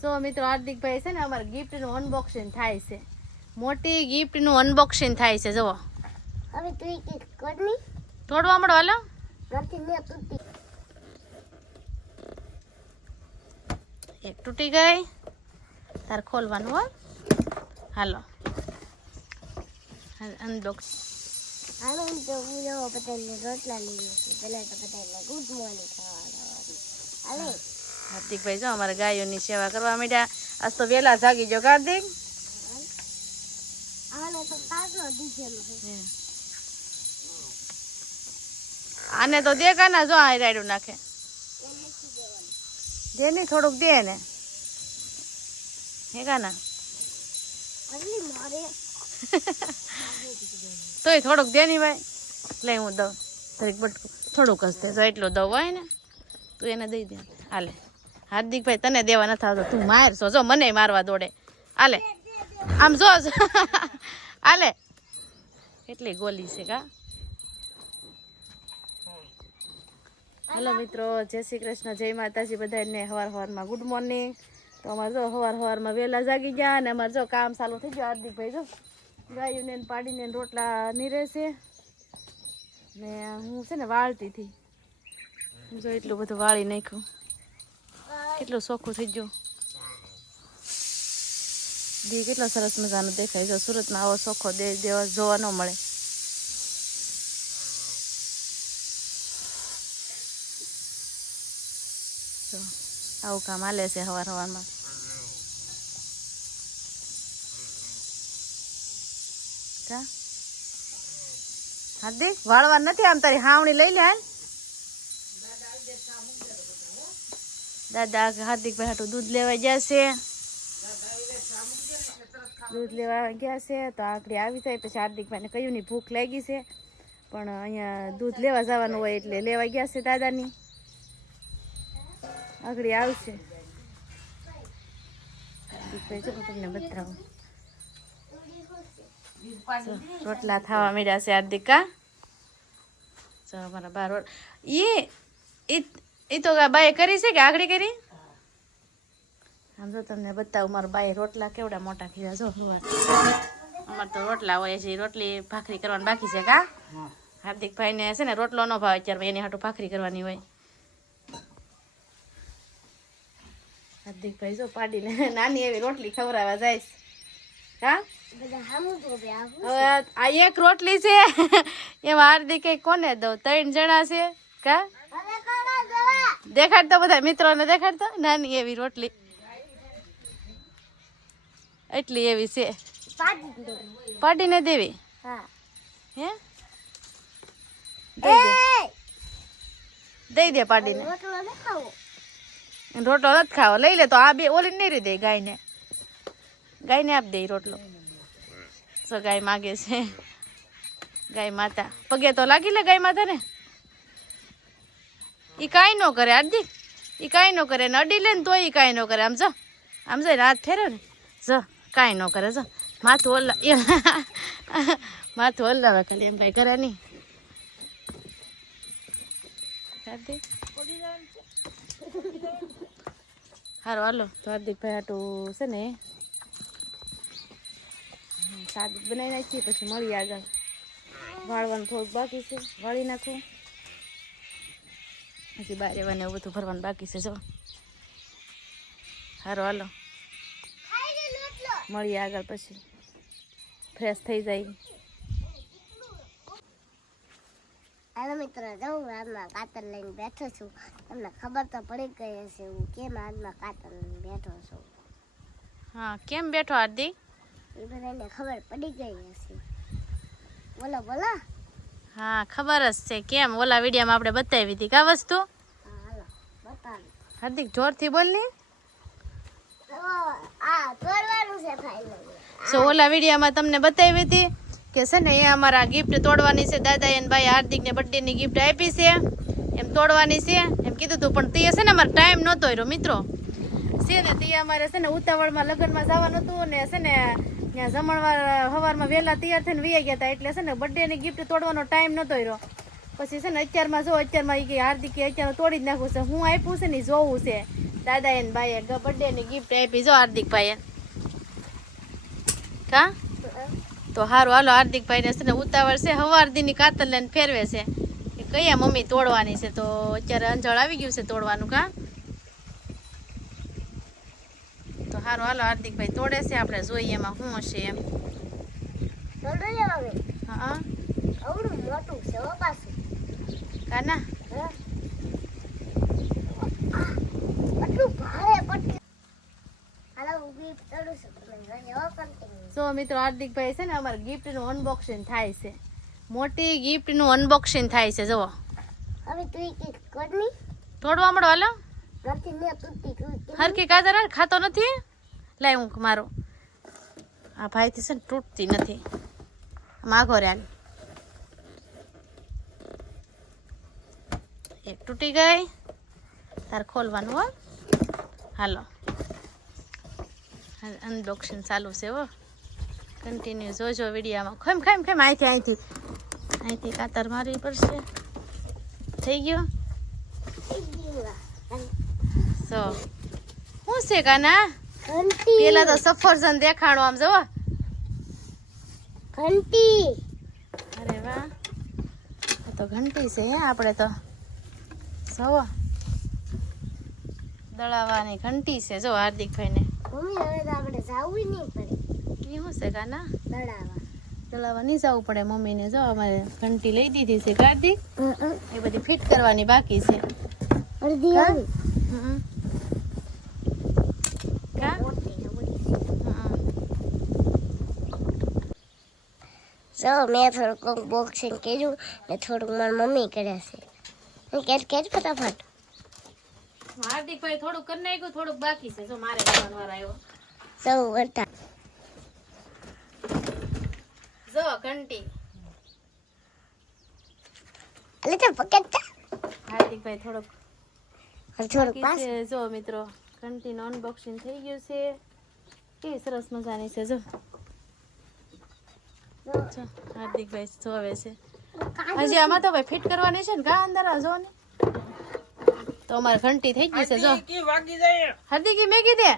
સો મિત્રો હાર્દિકભાઈ છે ને અમારે ગિફ્ટનું અનબોક્સિંગ થાય છે. મોટી ગિફ્ટનું અનબોક્સિંગ થાય છે જુઓ. હવે તું એક કોડની થોડવા મળો હાલો. નથી ને તૂટી. એક તૂટી ગઈ. તાર ખોલવાનું હો. હાલો. અનબોક્સ હું તો પટેલને રોટલા લઈ છે. પહેલાં તો પટેલને ગુડ મોર્નિંગ ખાવાનું હાલે. હાર્દિકભાઈ જો અમારે ગાયોની સેવા કરવા માંડ્યા. આજ તો વહેલા જાગી જો કાર્તિક આને તો દે કાના જો આ રાયડું નાખે. દે નહીં થોડુંક દે ને. હે કાના. તોય થોડુંક દે નહીં ભાઈ. લઈ હું દઉં. તરીક બટકું. થોડુંક જ તે એટલું દઉં હોય ને તું એને દઈ દે. હાલે. હાર્દિકભાઈ તને દેવા નથી આવતો. તું માર છો જો, મને મારવા દોડે. આલે. આમ જો. હાલે કેટલી ગોલી છે, કા? હાલો મિત્રો, જય શ્રી કૃષ્ણ, જય માતાજી બધાને હવાર હવારમાં. ગુડ મોર્નિંગ તો અમારે જો હવાર હવારમાં વહેલા જાગી ગયા અને અમારે જો કામ ચાલુ થઈ ગયું. હાર્દિકભાઈ, જો ગાયું ને પાડીને રોટલા નીરે છે. ને હું છે ને વાળતી હતી. જો એટલું બધું વાળી નાખ્યું. કેટલું ચોખ્ખું થઈ ગયું દી કેટલો સરસ મજાનો દેખાય છે સુરતમાં આવો ચોખ્ખો દે દેવા જોવા ન મળે આવું કામ હાલે છે હવાર હવારમાં હાર્દિક વાળવા નથી આમ તારી હાવણી લઈ લે દાદા હાર્દિકભાઈ હાટું દૂધ લેવા ગયા છે. દૂધ લેવા ગયા છે તો આકડી આવી જાય. પછી હાર્દિકભાઈને કહ્યું ની ભૂખ લાગી છે. પણ અહીંયા દૂધ લેવા જવાનું હોય એટલે લેવા ગયા છે દાદાની. આગળ આવશે. તમને રોટલા થવા માંડ્યા છે હાર્દિકા જો અમારા બાર એ એ તો બાએ કરી છે કે આગળ કરી? આમ જો તમને બતાવું મારા બાએ રોટલા કેવડા મોટા ખીરા જો અમારે તો રોટલા હોય છે રોટલી ભાખરી કરવાની બાકી છે કા હાર્દિકભાઈને છે ને રોટલો નો ભાવ અત્યારે એની હાટું ભાખરી કરવાની હોય. હાર્દિકભાઈ જો પાડીને નાની એવી રોટલી ખવડાવવા જાય હવે આ એક રોટલી છે એમાં હાર્દિક કોને દઉં? ત્રણ જણા છે કા દેખાડતો બધા મિત્રોને દેખાડતો? નાની એવી રોટલી. એટલી એવી છે. પાડી પાડીને દેવી? હે. દઈ દે પાડીને. રોટલો નથી ખાવો. લઈ લે તો આ બે ઓલી નહીં રહી દે ગાયને. ગાયને આપ દે રોટલો. સો ગાય માગે છે. ગાય માતા. પગે તો લાગી લે ગાય માતા ને ઈ કાંઈ ન કરે હાર્દિક એ કાંઈ ન કરે. ને અડી લે ને તોય એ કાંઈ ન કરે. આમ જો. આમ જો હાથ ફેરે ને. જો, કાંઈ ન કરે. જો. માથું ઓલા એ માથું હલાવે ખાલી એમ કાંઈ કરે નહીં. હાર્દિક હારું, હાલો. તો હાર્દિકભાઈ આટું છે ને. સાદું બનાવી નાખીએ, પછી મળી આગળ. વાળવાનું થોડુંક બાકી છે. વાળી નાખું. પછી બહાર રહેવાને એવું બધું ભરવાનું બાકી છે જો. સારું હાલો. મળીએ આગળ પછી. ફ્રેશ થઈ જાય. હાલો મિત્રો જવું હાથમાં કાતર લઈને બેઠો છું. તમને ખબર તો પડી ગઈ હશે હું કેમ હાથમાં કાતર લઈને બેઠો છું. હા કેમ બેઠો હાર્દિક? એ બધાને ખબર પડી ગઈ હશે. બોલો બોલો. હા, ખબર જ છે કેમ? ઓલા વિડીયોમાં આપણે બતાવી હતી. કા વસ્તુ? હાર્દિક, જોરથી બોલ ને. સો ઓલા વિડીયામાં તમને બતાવી હતી કે છે ને, અહીંયા અમારા ગિફ્ટ તોડવાની છે. દાદા એન ભાઈ હાર્દિકને બર્થડેની ગિફ્ટ આપી છે. એમ તોડવાની છે. એમ કીધું હતું પણ તે છે ને, અમારે ટાઈમ નહોતો રહ્યો, મિત્રો. છે ને, તે અમારે છે ને ઉતાવળમાં લગ્નમાં જવાનું હતું ને, છે ને ત્યાં જમણવાર સવારમાં વહેલા તૈયાર થઈને વહી ગયા હતા એટલે છે ને બર્થડેની ગિફ્ટ તોડવાનો ટાઈમ નહોતો રહ્યો પછી છે ને અત્યારમાં જો, અત્યારમાં એ કે હાર્દિકે અત્યાર તોડી જ નાખવું છે. હું આપ્યું છે ને જોવું છે. દાદા એને ભાઈએ બર્થડેની ગિફ્ટ આપી જો હાર્દિક ભાઈએ. કા તો હારું, હાલો હાર્દિકભાઈને છે ને ઉતાવળ છે. હવાર દીની કાતર લઈને ફેરવે છે. કે કયા મમ્મી તોડવાની છે? તો અત્યારે અંજળ આવી ગયું છે તોડવાનું, કા? હારું હાલો હાર્દિકભાઈ તોડે છે આપણે જોઈએ એમાં શું હશે એમ. હા મોટું છે હો પાછું. કા ના હા. આહ, આટલું ભારે પટલું. હાલો ઊભી ચડું છું. તમે હવે continue. સો મિત્રો હાર્દિકભાઈ છે ને અમારે ગિફ્ટનું અનબોક્સિંગ થાય છે. મોટી ગિફ્ટનું અનબોક્સિંગ થાય છે જુઓ. હવે તું ઈ કંઈક તોડવા મળો હાલો. હરકી કાદર ખાતો નથી? લાય હું મારો. આ ભાઈથી છે ને તૂટતી નથી. માગો રે હાલ એક તૂટી ગઈ. તાર ખોલવાનું હો. હાલો. અનબોક્સિંગ ચાલુ છે હો. કન્ટિન્યુ જોજો વિડીયામાં. ખેમ ખેમ ખેમ અહીંથી અહીંથી અહીંથી કાતર મારવી પડશે. થઈ ગયો? સો શું છે કાના? પેલા તો સફરજન દેખાણો આમ જવો. ઘંટી. અરે વાહ. આ તો ઘંટી છે હે આપણે તો. જવો. દળાવાની ઘંટી છે જો હાર્દિકભાઈને. મમ્મી હવે તો આપણે જવું નહીં પડે. એ શું છે કાના દડાવા દળાવા. નહીં જવું પડે મમ્મીને જો અમારે ઘંટી લઈ દીધી છે કાર્તિક એ બધી ફિટ કરવાની બાકી છે. અડધી હમ. કા મોટી હમણાં. હમ. જો મેં થોડુંક બોક્સિંગ કર્યું ને થોડુંક મારી મમ્મી કરે છે. કેટ કેટ ફટાફટ. હાર્દિકભાઈ થોડુંક કરી નાખ્યું થોડુંક બાકી છે. જો મારે કરવાનો આવ્યો. સૌ જો ઘંટી એટલે તો પકડતા હાર્દિકભાઈ થોડુંક થોડુંક પાસ. જો મિત્રો ઘંટીનું અનબોક્સિંગ થઈ ગયું છે. કેવી સરસ મજાની છે જો. હાર્દિકભાઈ જોવે છે. હજી આમાં તો ભાઈ ફિટ કરવાની છે ને કા અંદર આ જો ને તો અમારે ઘંટી થઈ ગઈ છે જો. હાર્દિકી મેગી કીધે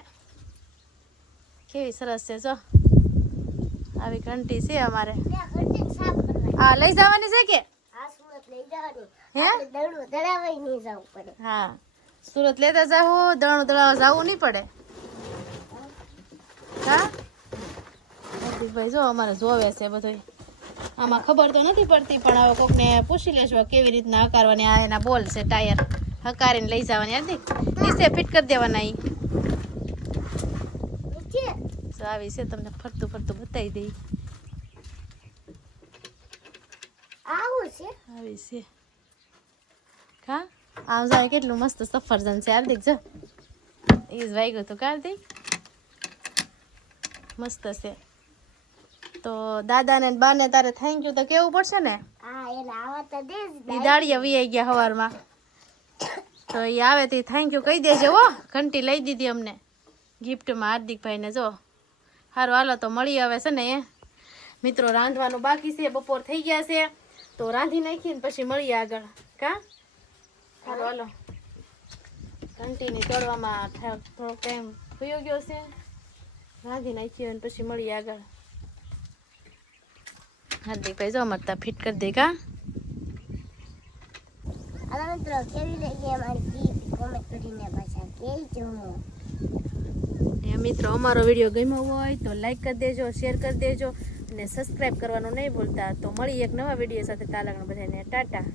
કેવી સરસ છે જો. આવી ઘંટી છે અમારે. આ લઈ જવાની છે કે? આ સુરત લઈ જવાની. હે? આપણે દડું નહીં જવું પડે. હા. સુરત લેતા જાવ દણું દળાવા જાવું નહીં પડે. હા? હાર્દિકભાઈ જો અમારે જોવે છે બધું. આમાં ખબર તો નથી પડતી પણ હવે કોકને પૂછી લેજો કેવી રીતના હકારવાની. આ એના બોલ છે ટાયર. હકારીને લઈ જવાની હાર્દિક. નીચે ફિટ કરી દેવાના એ આવી છે તમને ફરતું ફરતું બતાવી દઈ. આવું છે? આવી છે. હા આમ જાય કેટલું મસ્ત સફરજન છે હાર્દિક જો. ઈજ વાગ્યું હતું કાર્દિક મસ્ત છે. તો દાદાને ને બાને તારે થેન્ક યુ તો કેવું પડશે ને? એ દાળિયા વી ગયા સવારમાં તો એ આવે તો થેન્ક યુ કહી દેજો હો. ઘંટી લઈ દીધી અમને. ગિફ્ટમાં હાર્દિકભાઈને જો. સારું હાલો તો મળી આવે છે ને એ મિત્રો રાંધવાનું બાકી છે બપોર થઈ ગયા છે. તો રાંધી નાખીને પછી મળીએ આગળ. કા? સારું હાલો. ઘંટીની તોડવામાં થો- થોડોક ટાઈમ વયો ગયો છે. રાંધી નાખીએ અને પછી મળીએ આગળ. હાર્દિકભાઈ જો અમારે ત્યાં ફિટ કરી દે કા હવે મિત્રો કેવી લાગી અમારી ગીત? કોમેન્ટ કરીને પાછા કહેજો. મિત્રો અમારો વીડિયો ગમ્યો હોય તો લાઈક કરી દેજો શેર કરી દેજો અને સબસ્ક્રાઈબ કરવાનું નહીં ભૂલતા. તો મળી એક નવા વીડિયો સાથે. તાલાગણ બધાને ટાટા.